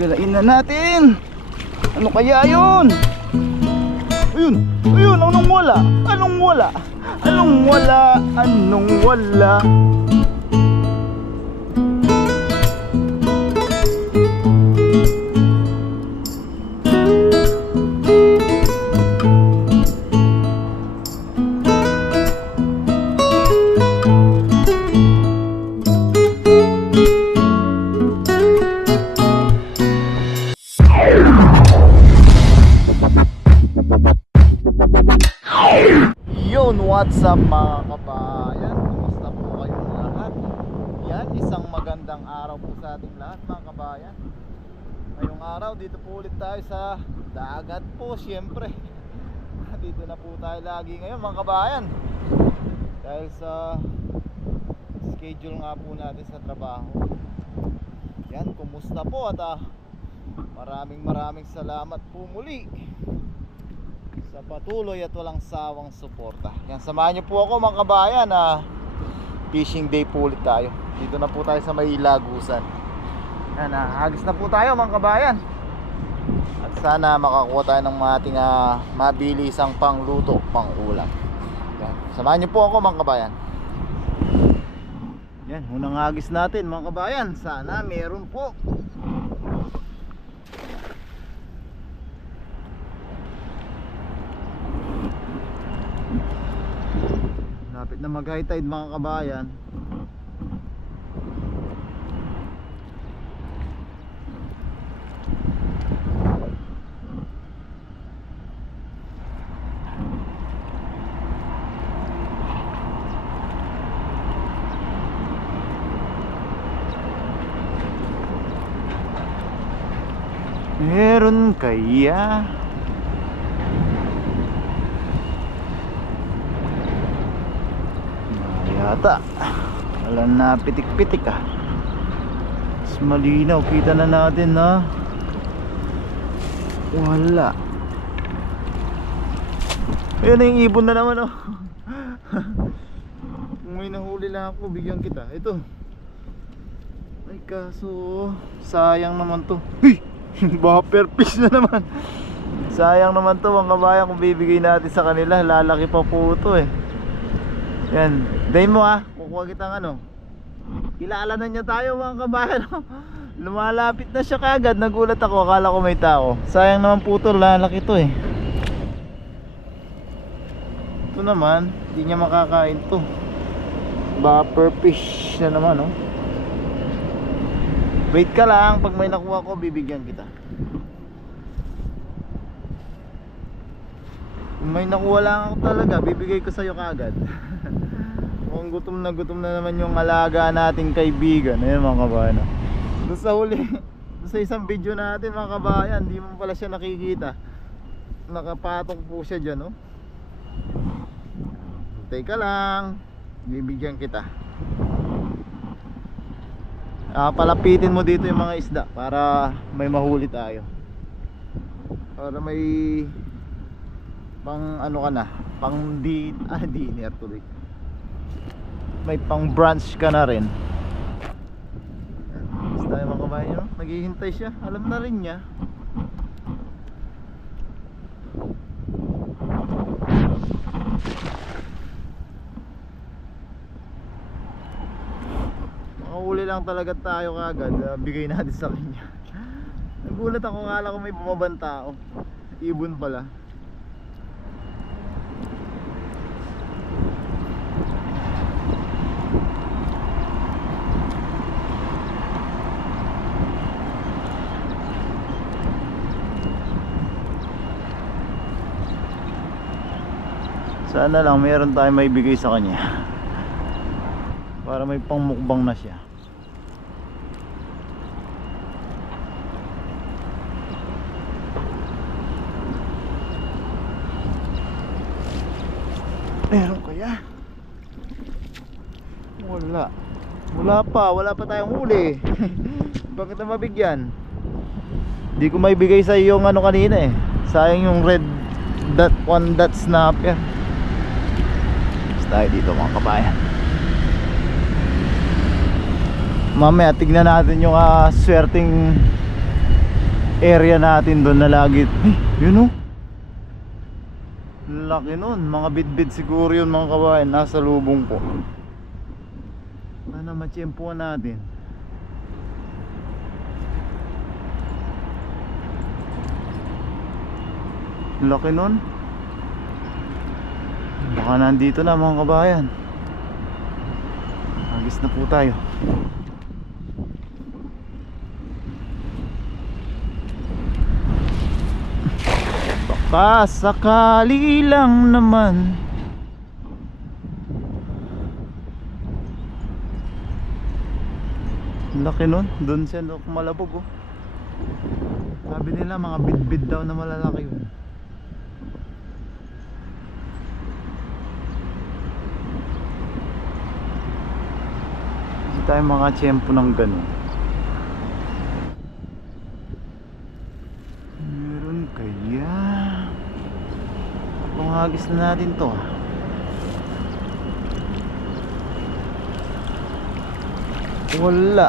Gagalain na natin. Ano kaya yun? Ayun, ayun, anong wala? Anong wala? Anong wala? Anong wala? What's up mga kabayan? Kumusta po kayong lahat? Yan, isang magandang araw po sa ating lahat mga kabayan. Ngayong araw, dito po ulit tayo sa dagat po, syempre. Dito na po tayo lagi ngayon mga kabayan. Dahil sa schedule nga po natin sa trabaho. Yan, kumusta po at maraming salamat po muli sa patuloy at walang sawang suporta. Yan, samahan niyo po ako mga kabayan fishing day po ulit tayo. Dito na po tayo sa may Lagusan. Yan, hagis na po tayo mga kabayan. At sana makakuha tayo ng ating mabilisang pangluto, pangulam. Yan, samahan niyo po ako mga kabayan. Yan, unang hagis natin mga kabayan. Sana meron po. Lapit na mag high tide mga kabayan. Meron kaya? Yata wala na pitik-pitik mas malinaw, kita na natin na wala. Ayun na yung ibon na naman Kung may nahuli lang ako, bigyan kita. Ito. Ay kaso sayang naman to. Hey! Bopper fish na naman. Sayang naman to mga kabayan. Kung bibigay natin sa kanila, lalaki pa po ito Yan, day mo kukuha kitang kilala na niya tayo mga kabayan Lumalapit na siya kagad, nagulat ako, akala ko may tao. Sayang naman po ito, lalaki to Ito naman, hindi niya makakain to. Bopper fish na naman Wait ka lang, pag may nakuha ko, bibigyan kita. Kung may nakuha lang ako talaga, bibigay ko sa'yo kagad. Kung gutom na naman yung alaga nating kaibigan. Ayun mga kabayan doon sa huli, doon sa isang video natin mga kabayan, hindi mo pala siya nakikita. Nakapatong po siya dyan Teka lang, bibigyan kita. Palapitin mo dito yung mga isda para may mahuli tayo. Para may pang ka na, pang dinner tuloy. May pang brunch ka na rin. Basta tayo mga kabayan naghihintay siya, alam na rin niya. Makahuli lang talaga tayo kagad, bigay natin sa kanya. Nagulat ako, akala ko may bumabang tao. Ibon pala. Sana lang meron tayong may bigay sa kanya para may pangmukbang na siya. Meron kaya? Wala pa tayong huli. Bakit na mabigyan? Hindi ko may bigay sa iyo yung kanina sayang yung red dot, one dot snapper. Tayo dito mga kabayan. Mamaya tignan natin yung swerteng area natin doon na lagi. Yun oh. Laki nun. Mga bidbid siguro yun mga kabayan. Nasa lubong po. Ano matsyempuan natin? Laki nun. Baka nandito na mga kabayan. Agis na po tayo. Baka sakali lang naman. Laki nun. Doon siya malabog oh. Sabi nila mga bidbid daw na malalaki yun. Hindi tayo mga tiyempo ng ganun. Meron kaya. Pangagis na natin to. Wala.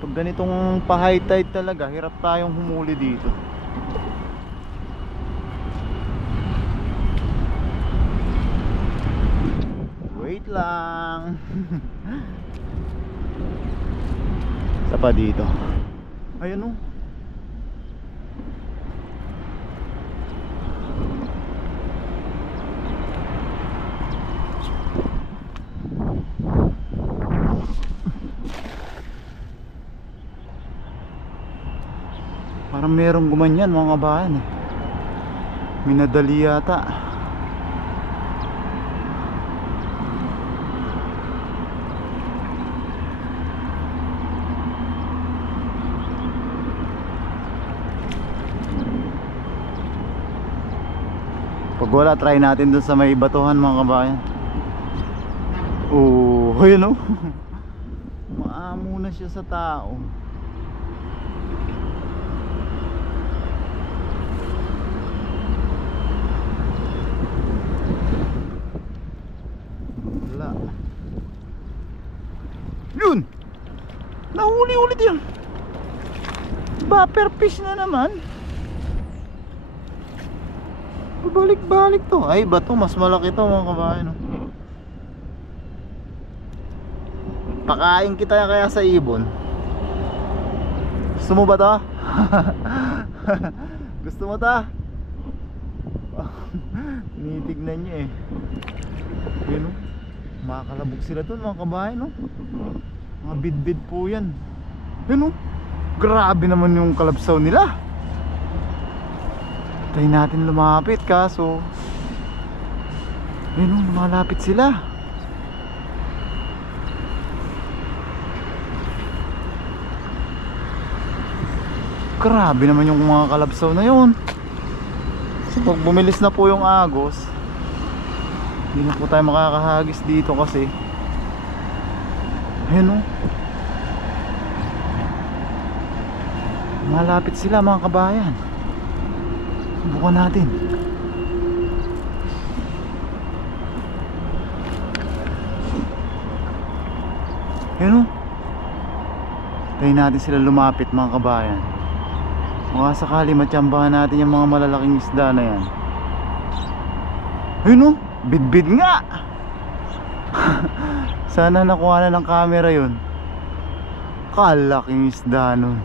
Pag ganitong pa-high tide talaga, hirap tayong humuli dito. Wait lang. Isa pa dito. Ayun oh. Parang merong gumanyan mga kabayan eh. Minadali yata. Pag wala, try natin dun sa may batuhan mga kabayan. Oh, ayun oh. Maamo na siya sa tao. Wala. Yun! Nahuli ulit yan. Bopper fish na naman. Balik-balik to. Ay, bato, mas malaki to mga kabayan. Pakain kita kaya sa ibon. Gusto mo ba to? Gusto mo ta? Tinitignan niya eh. Yun o. Makakalabog sila dun mga kabayan no? Mga bidbid po yan. Yun o. Grabe naman yung kalabsaw nila. Try natin lumapit kaso yun o, lumalapit sila. Grabe naman yung mga kalabsaw na yun. So pag bumilis na po yung agos, hindi na po tayo makakahagis dito kasi ayun o, malapit sila mga kabayan. Subukan natin. Ayun o, tayo natin sila lumapit mga kabayan. Baka sakali matsambahan natin yung mga malalaking isda na yan. Ayun o, bidbid nga. Sana nakuha na ng camera yun. Kalaking isda nun.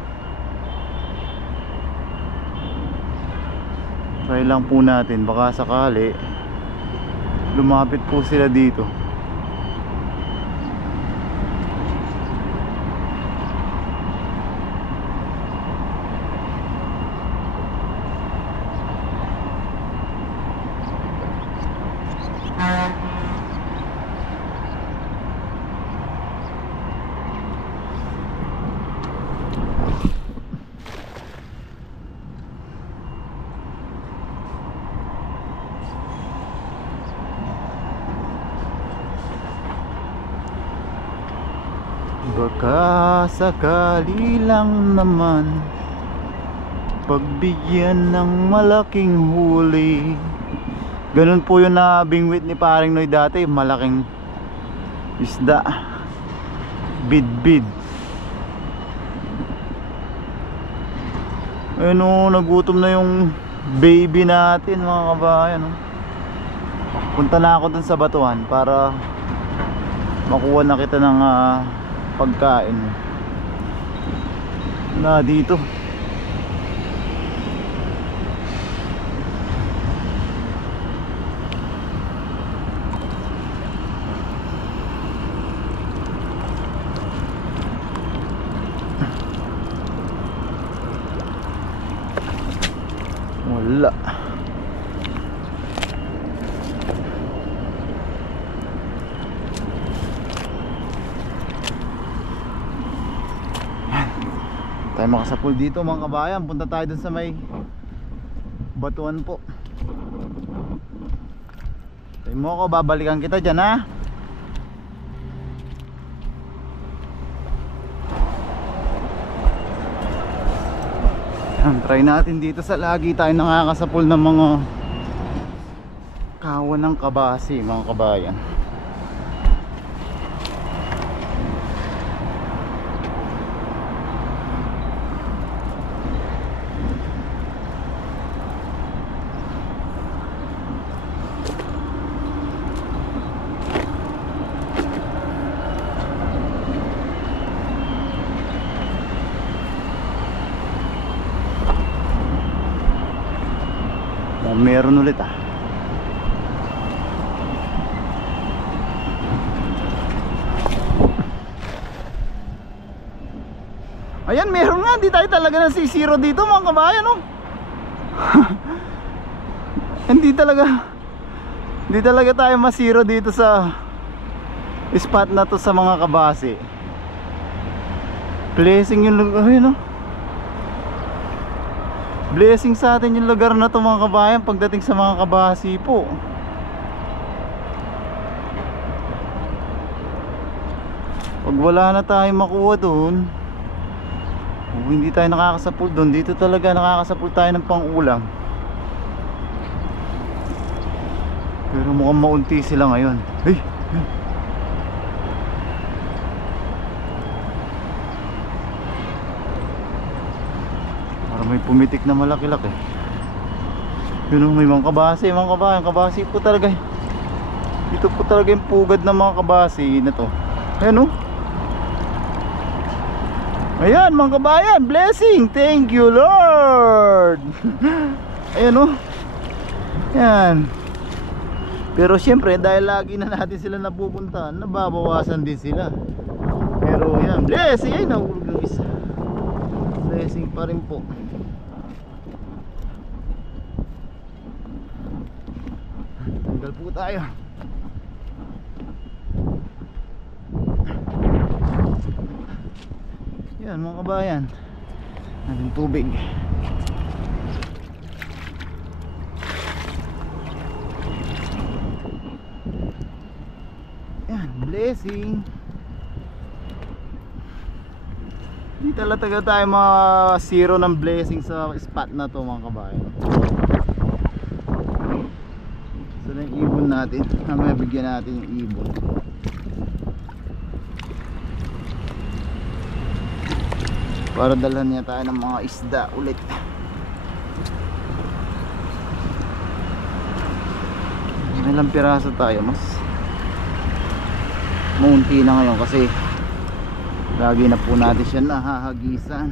Try lang po natin, baka sakali lumapit po sila dito. Baka sakali lang naman pagbigyan ng malaking huli. Ganun po yung nabingwit ni paring Noy dati. Malaking isda, bidbid. Ayun o, nagutom na yung baby natin mga kabayan o. Punta na ako dun sa batuhan para makuha na kita ng pagkain na dito. Wala. Tayo makasapul dito mga kabayan. Punta tayo dun sa may batuan po. Tayo mo ako, babalikan kita dyan ha. Try natin dito sa lagi tayo nakakasapul ng mga kawan ng kabasi mga kabayan. Meron ulit Ayan, meron nga. Di tayo talaga nasisiro dito mga kabayan oh. Hindi talaga tayo masiro dito sa spot na to sa mga kabasi. Blessing yung lugar. Ayun oh. Blessing sa atin yung lugar na to mga kabayan pagdating sa mga kabasi po. Pag wala na tayong makuha doon, hindi tayo nakakasapul doon, dito talaga nakakasapul tayo ng pang-ulam. Pero mukhang maunti sila ngayon. Hey! May pumitik na malaki-laki. Yun o, may mga kabasi, mga kabayan. Kabasi po talaga. Ito po talaga yung pugad ng mga kabasi na to. Ayan o. Ayan mga kabayan, blessing. Thank you Lord. Ayan o. Ayan. Pero syempre dahil lagi na natin sila napupuntahan, nababawasan din sila. Pero yan, blessing. Ay, nahulog ng isa. Blessing pa rin po. Tanggal po tayo. Yan mga kabayan, natin tubig. Yan, blessing. Hindi talaga tayo zero ng blessing sa spot na to mga kabayan. So na yung ibon natin, mamaya bigyan natin yung ibon. Para dalhan niya tayo ng mga isda ulit. Ilang piraso tayo, mas maunti na ngayon kasi lagi na po natin siya nahahagisan.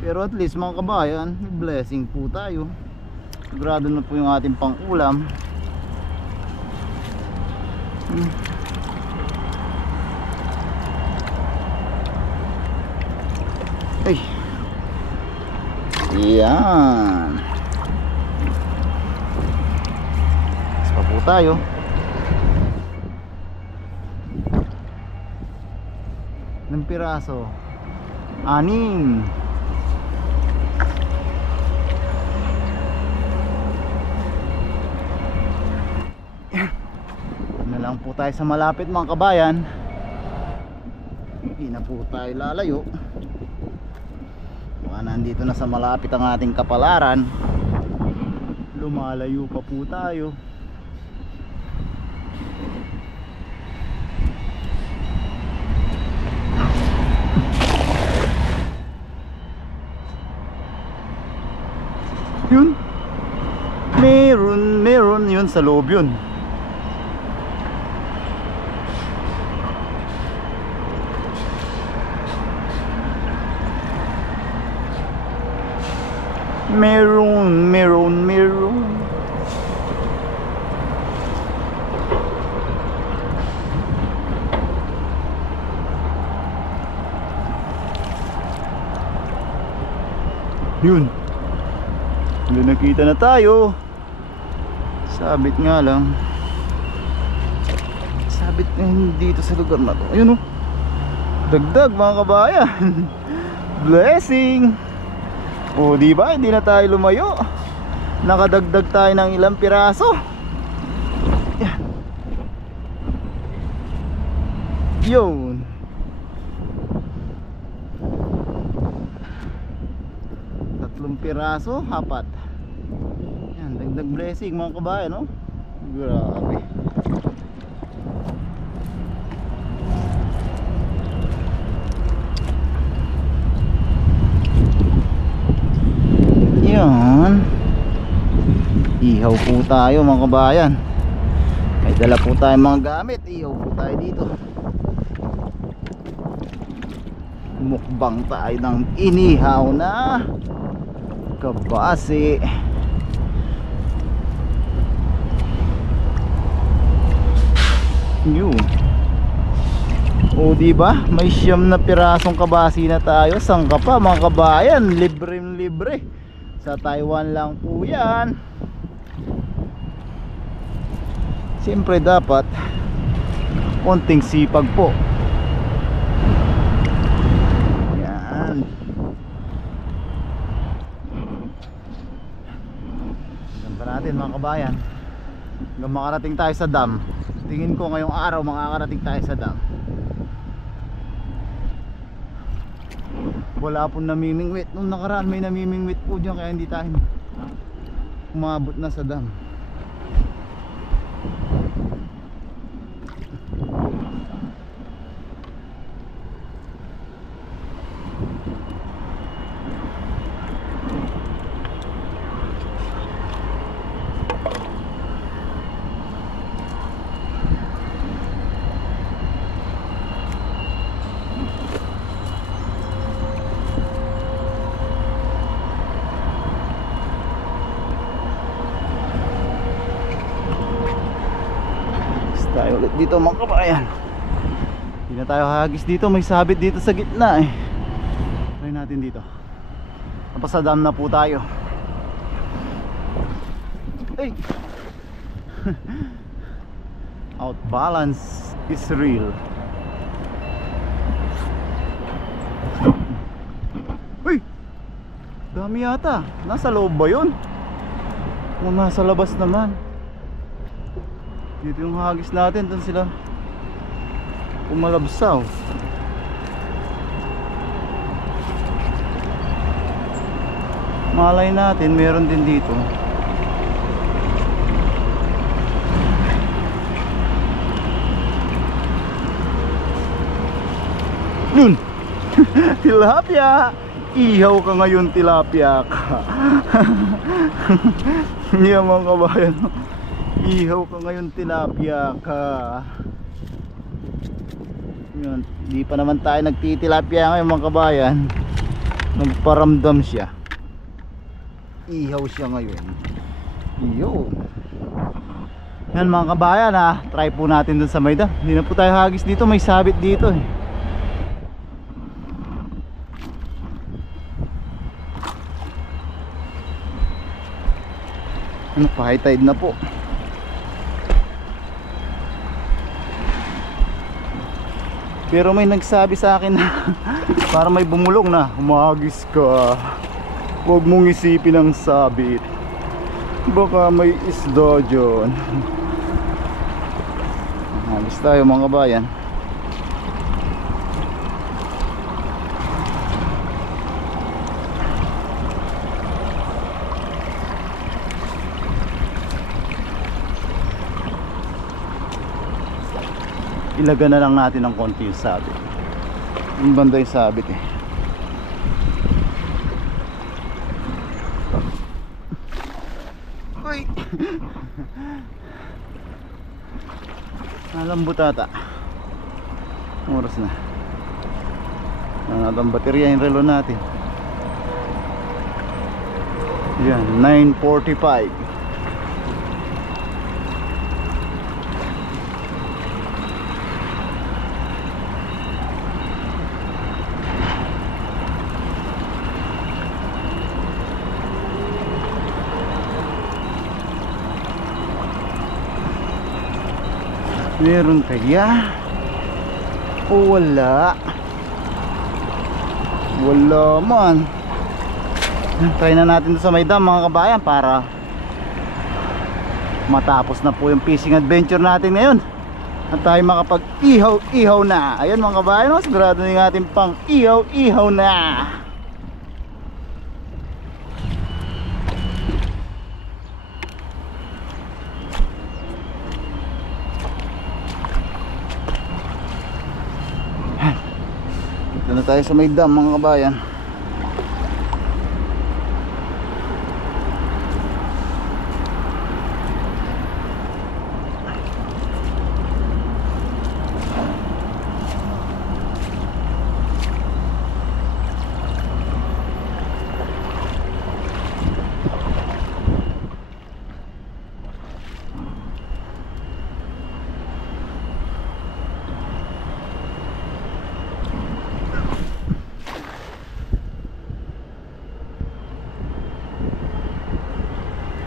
Pero at least mga kabayan, blessing po tayo. Sigurado na po yung ating pang ulam. Ay. Yan. Mas pa po tayo. Ng piraso 6 na lang po tayo sa malapit mga kabayan. Hindi na po tayo lalayo. Baka nandito na sa malapit ang ating kapalaran. Lumalayo pa po tayo. yun, sa loob yun. Meron. Yun. May nakita na tayo. Sabit nga lang. Sabit na dito sa lugar na to. Ayun, oh. Dagdag mga kabayan. Blessing. O diba, hindi na tayo lumayo. Nakadagdag tayo ng ilang piraso. Yan. Yun. Tatlong piraso, apat. Yan, dagdag blessing mga kabayan, no? Grabe. Yan. Ihaw po tayo mga kabayan. May dala po tayo mga gamit. Ihaw po tayo dito. Mukbang tayo ng inihaw na kabasi. Yun. O diba, may siyam na pirasong kabasi na tayo. Sangka pa mga kabayan, libre. Sa Taiwan lang po yan. Siyempre dapat konting sipag po. Yan. Ganda natin mga kabayan. Hanggang makarating tayo sa dam. Tingin ko ngayong araw makakarating tayo sa dam. Wala pong namimingwit. Nung nakaraan may namimingwit po dyan, kaya hindi tayo umabot na sa dam. Tayo ulit dito mga kabayan. Hindi na tayo hagis dito. May sabit dito sa gitna eh. Try natin dito. Napasadam na po tayo. Hey! Out balance is real. Uy! Dami yata. Nasa loob ba yun? O nasa labas naman. Dito yung hagis natin, doon sila umalabsaw. Malay natin, meron din dito. Yun! Tilapia! Ihaw ka ngayon, tilapia ka. Hindi mga kabayan. Ihaw ka ngayon, tilapia ka. Yun, di pa naman tayo nagtitilapia ngayon mga kabayan. Nagparamdam siya. Ihaw siya ngayon. Yun. Yan mga kabayan ha. Try po natin dun sa may dam. Hindi na po tayo hagis dito. May sabit dito eh. Ano pa, high tide na po. Pero may nagsabi sa akin na para may bumulong na, humagis ka. Huwag mong isipin ang sabit. Baka may isda dyan. Hagis tayo mga kabayan. Ilagan na lang natin ng konti yung sabit. Yung banda yung sabit eh. Uy! Malambot ata. Oras na. Ang baterya yung relo natin. Yan, 9:45. Meron kaya? O wala? Wala man. Try na natin sa may dam mga kabayan para matapos na po yung fishing adventure natin ngayon at tayo makapag-ihaw-ihaw na. Ayan mga kabayan, sigurado na yung ating pang ihaw-ihaw na. Dito na tayo sa may dam mga kabayan.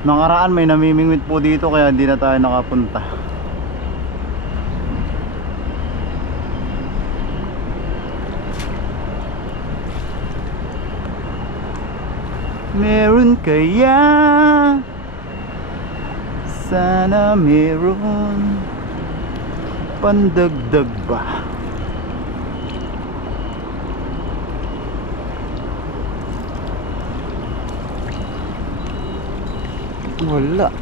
Nakaraan may namimingwit po dito kaya hindi na tayo nakapunta. Meron kaya? Sana meron. Pandagdag ba? Wala.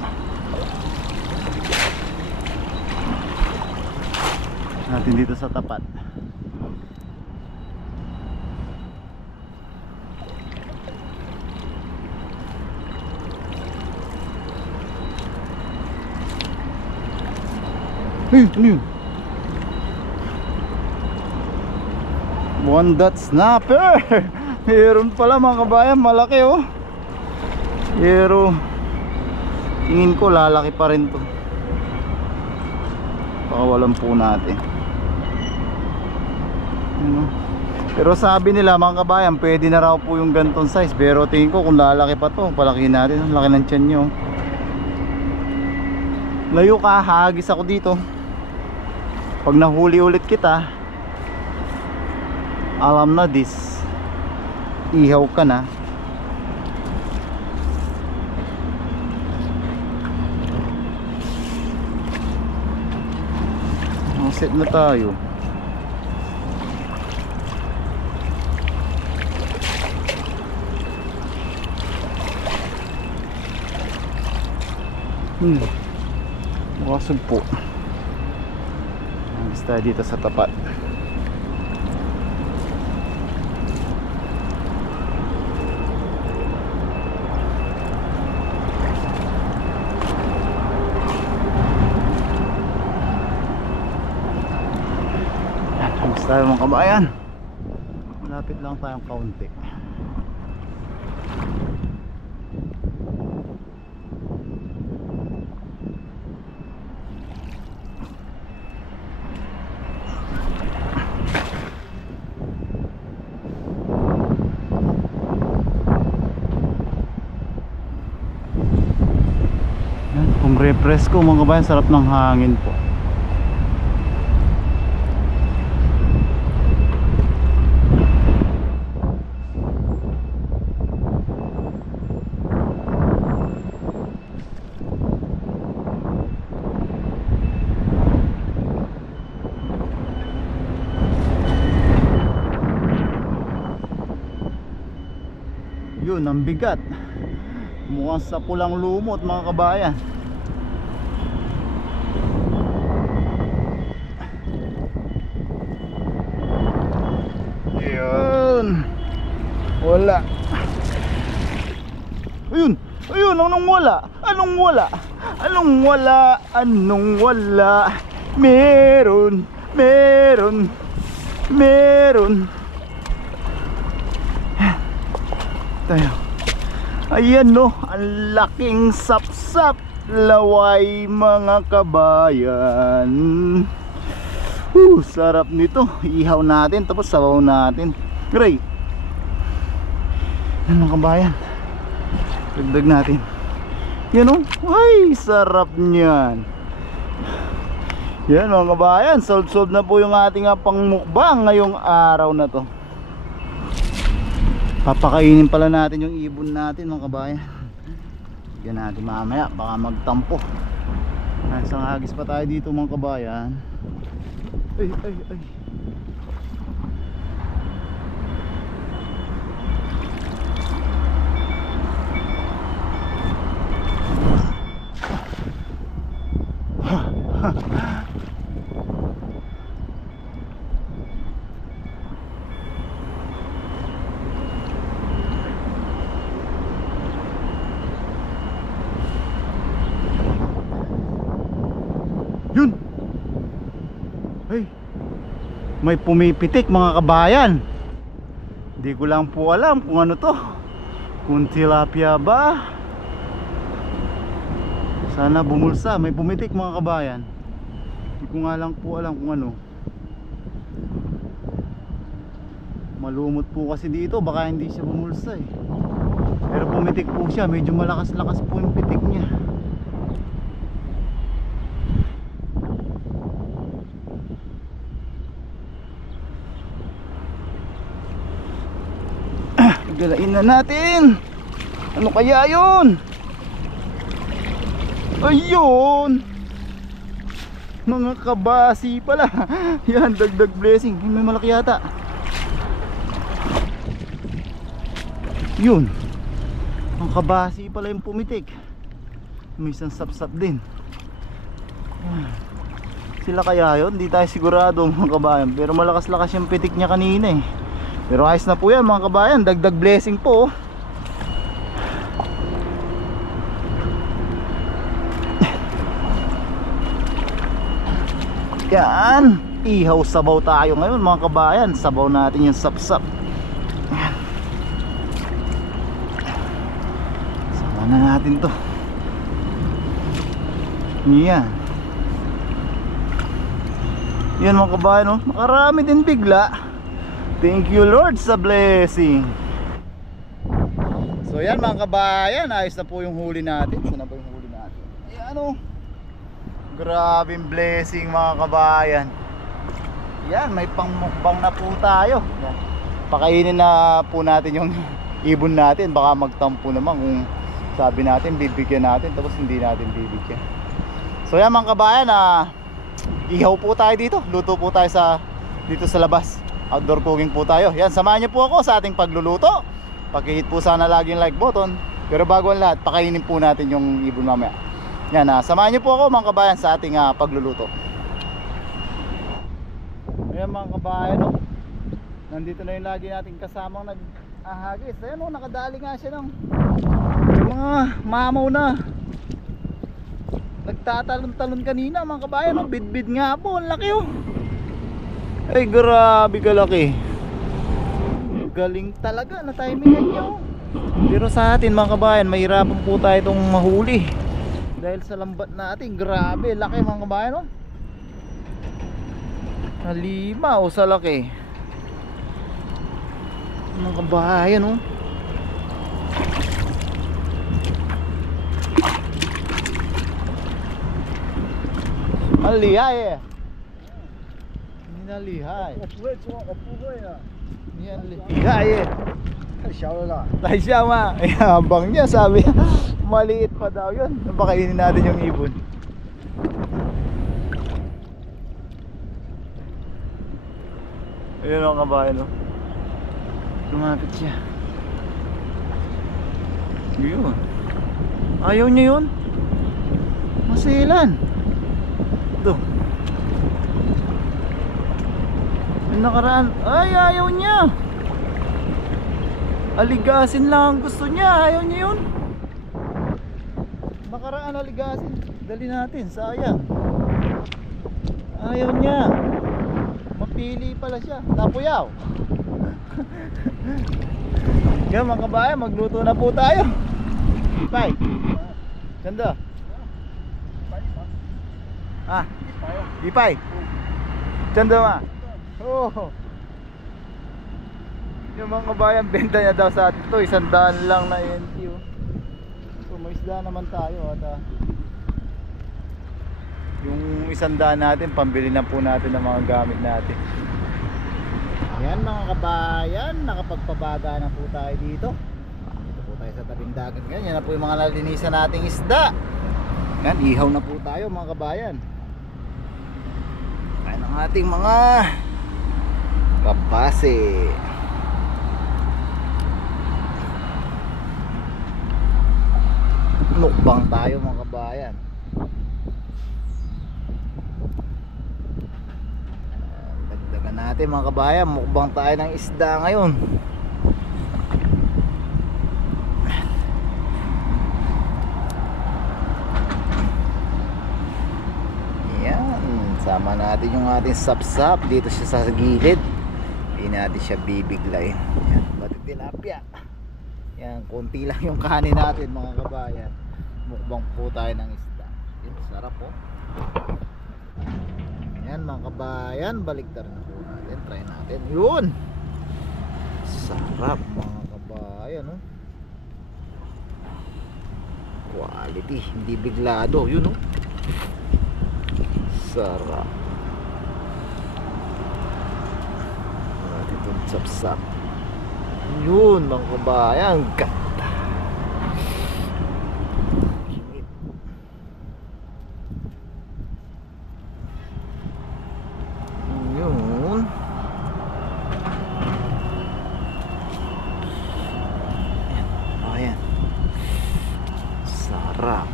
Natin dito sa tapat. Hey, ano yun? One dot snapper. Meron pala mga kabayan, malaki oh. Pero tingin ko lalaki pa rin to. Pakawalan po natin. Pero sabi nila mga kabayan, pwede na raw po yung gantong size. Pero tingin ko kung lalaki pa to, palakihin natin. Ang laki ng tiyan nyo. Layo ka, hagis ako dito. Pag nahuli ulit kita, alam na this, ihaw ka na. Set na tayo. Makasog po. Agis tayo dito sa tapat. Tayo mga kabayan, malapit lang tayong kaunti. Kung refresh ko mga kabayan, sarap ng hangin po. Yun, ang bigat. Mukhang sa pulang lumot mga kabayan. Yun. Wala. Ayun, Ayun, anong wala? Anong wala? Anong wala? Anong wala? Meron, meron, meron. Tayo. Ayan no, ang laking sapsap. Laway mga kabayan. Sarap nito. Ihaw natin tapos sabaw natin. Great. Ayan mga kabayan, dagdag natin. Yan o. Ay, sarap niyan. Yan mga kabayan, solve na po yung ating pangmukbang ngayong araw na to. Papakainin pala natin yung ibon natin mga kabayan. Yan natin mamaya, baka magtampo. Isang hagis pa tayo dito mga kabayan. Ay, ay, ay. Yun. Hey, may pumipitik mga kabayan. Hindi ko lang po alam kung ano to, kung tilapia ba. Sana bumulsa. May pumitik mga kabayan. Hindi ko nga lang po alam kung ano. Malumot po kasi dito, baka hindi siya bumulsa eh. Pero pumitik po siya. Medyo malakas-lakas po yung pitik niya. Galain na natin. Ano kaya yun? Ayun, mga kabasi pala. Yan, dagdag blessing. May malaki yata. Yun, ang kabasi pala yung pumitik. May isang sapsap din. Sila kaya yun? Di tayo sigurado mga kabayan. Pero malakas-lakas yung pitik niya kanina eh. Pero ayos na po yan mga kabayan. Dagdag blessing po. Yan. Ihaw sabaw tayo ngayon mga kabayan. Sabaw natin yung sapsap. Sabaw na natin to. Yan. Yan mga kabayan oh. Makarami din bigla. Thank you Lord sa blessing. So yan mga kabayan, ayos na po yung huli natin. Saan na ba yung huli natin? Ayan o. Grabing blessing mga kabayan. Yan, may pangmukbang na po tayo. Yan. Pakainin na po natin yung ibon natin. Baka magtampo naman kung sabi natin bibigyan natin tapos hindi natin bibigyan. So yan mga kabayan, ihaw po tayo dito. Luto po tayo dito sa labas. Outdoor cooking po tayo. Yan, samahan niyo po ako sa ating pagluluto. Paki-hit po sana lagi yung like button. Pero bago ang lahat, pakainin po natin yung ibon mamaya. Yan, samahan niyo po ako mga kabayan sa ating pagluluto. Ayan mga kabayan oh. Nandito na yung lagi nating kasamang nag-ahagis. Ayan oh, nakadali nga siya ng mga mamaw na nagtatalon-talon kanina mga kabayan oh. Bid-bid nga po, ang laki oh. Ay grabe kalaki. Galing talaga na timingan nyo. Pero sa atin mga kabayan, mahirapan po tayo itong mahuli dahil sa lambat natin. Grabe, laki mga kabayan oh. Halima o sa laki mga kabayan oh. Aliyay eh. 厉害，我不会做，我不会啊。你很厉害耶，太小了啦。太小嘛? Ay, habang niya sabi, maliit pa daw yun. Napakainin natin yung ibon. Ayun ang kabayan oh. Lumapit siya. Yun. Ayaw niya yun. Masilan. Ito. Nakaraan, ay ayaw niya. Aligasin lang ang gusto niya. Ayaw niya yun. Makaraan aligasin. Dali natin, sayang. Ayaw niya. Mapili pala siya. Tapuyaw. Yan mga kabayan, magluto na po tayo. Ipay. Ganda. Ah, Ipay. Ganda ma. Oh. Yung mga kabayan, benta niya daw sa atin to. 100 lang na NT. So may isda naman tayo at yung 100 natin, pambili na po natin ng mga gamit natin. Ayan mga kabayan, nakapagpabaga na po tayo dito. Dito po tayo sa tabing dagat ngayon. Yan na po yung mga nalinisan nating isda. Yan, ihaw na po tayo mga kabayan. Ayan ang ating mga kapase. Mukbang tayo mga kabayan. Dagdagan natin mga kabayan, mukbang tayo ng isda ngayon. Yan, sama natin yung ating sapsap. Dito siya sa gilid. Hindi natin siya bibiglayin. Yan, pati tilapia. Yan, konti lang yung kanin natin mga kabayan. Mukbang po tayo ng isda. Yan, sarap po. Yan mga kabayan, baliktar na po natin. Try natin. Yun! Sarap mga kabayan, oh. Quality, hindi biglado. Yun, oh. Sarap. Natin itong sapsap. Yun mga kabayan, ganda. Yun. Ayan. Sarap.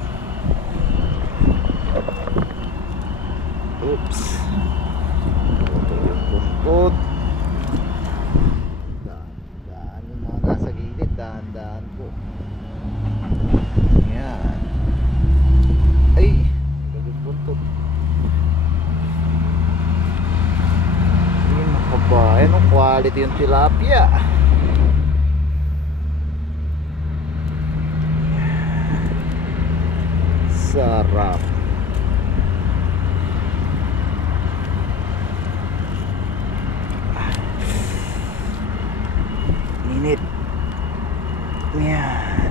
Oops. Ito yung kumpot. Dahan-dahan po. Yan. Ay, galing buntot. Yun mga kabayan, ang quality yung tilapia. Sarap. Minit. Yan.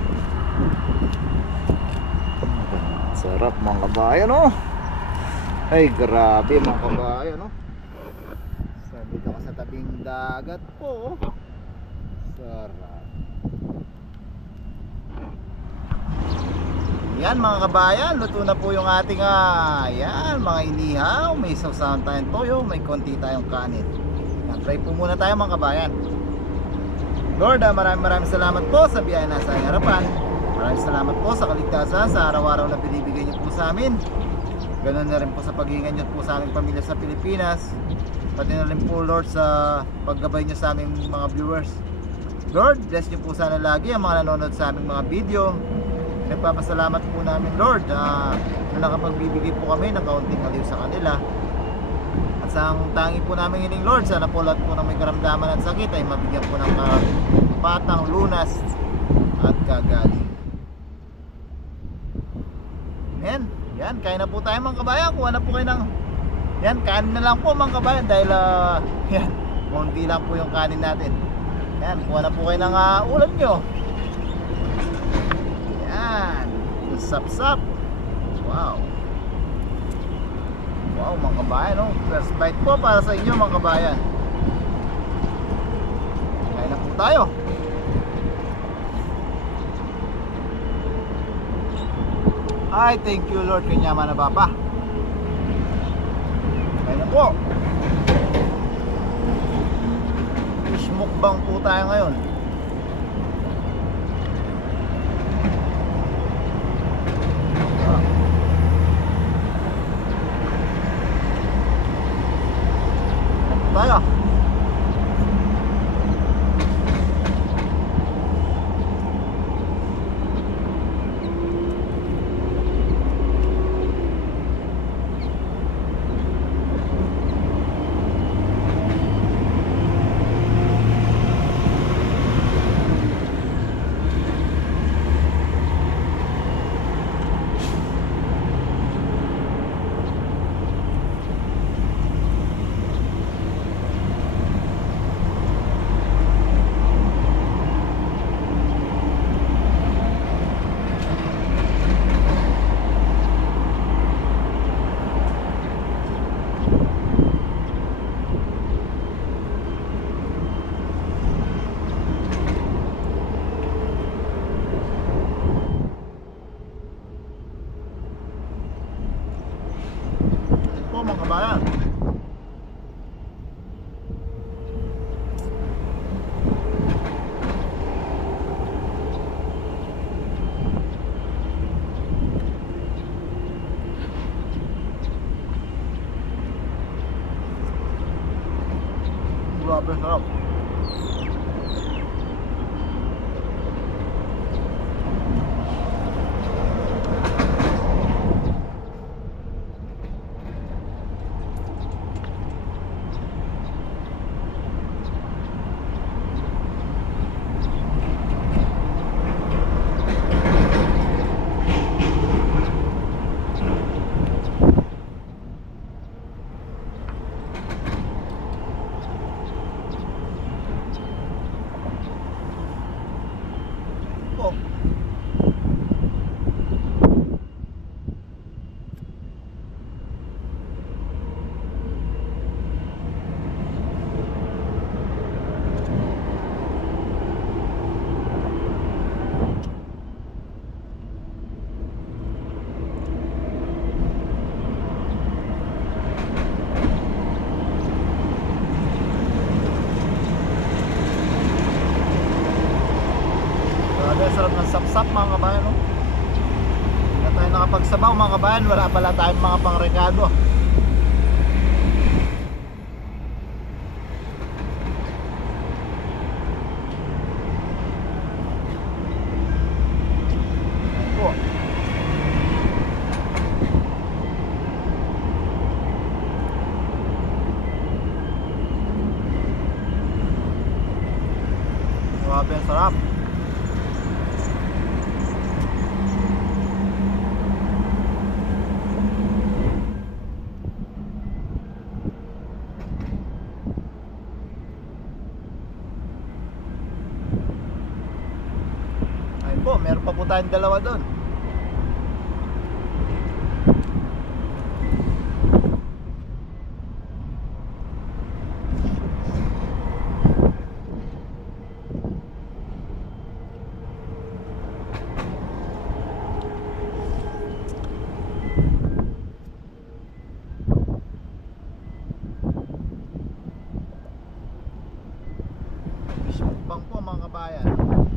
Sarap mga kabayan, oh. Ay grabe mga kabayan, oh. Dito ka sa tabing dagat po, oh. Sarap. Yan mga kabayan, luto na po yung ating yan, mga inihaw. May sausawan tayong toyo, may konti tayong kanin. Try po muna tayo mga kabayan. Lord, maraming salamat po sa biyaya na sa harapan. Maraming salamat po sa kaligtasan, sa araw-araw na binibigay niyo po sa amin. Ganoon na rin po sa paghingan niyo po sa aming pamilya sa Pilipinas. Pati na rin po Lord sa paggabay niyo sa aming mga viewers. Lord, bless niyo po sana lagi ang mga nanonood sa aming mga video. Nagpapasalamat po namin Lord na nakapagbibigay po kami ng kaunting aliw sa kanila. At sa ang tangi po namin hiling Lord, sana po lahat po ng may karamdaman at sakit ay mabigyan po ng patang lunas at kagaling. Amen. Yan, kain na po tayo mga kabayan. Kuha na po kayo ng yan, kanin na lang po mga kabayan. Dahil yan, konti lang po yung kanin natin. Yan, kuha na po kayo ng ulam nyo. Yan, yung sap-sap. Wow. Wow mga kabayan, oh. First bite po para sa inyo mga kabayan. Kain na po tayo. Ay, thank you Lord, kanyaman na bapa. Kain na po. Fish mukbang po tayo ngayon. Tayo. Grabe sarap. Po. Grabe, sarap ng sapsap mga kabayan, no? Hindi na tayo nakapagsabaw mga kabayan, wala pala tayong mga pangrekado. Ayan po. Grabe, ang sarap. Ayun po, meron pa po tayong dalawa doon. Fish mukbang po mga kabayan.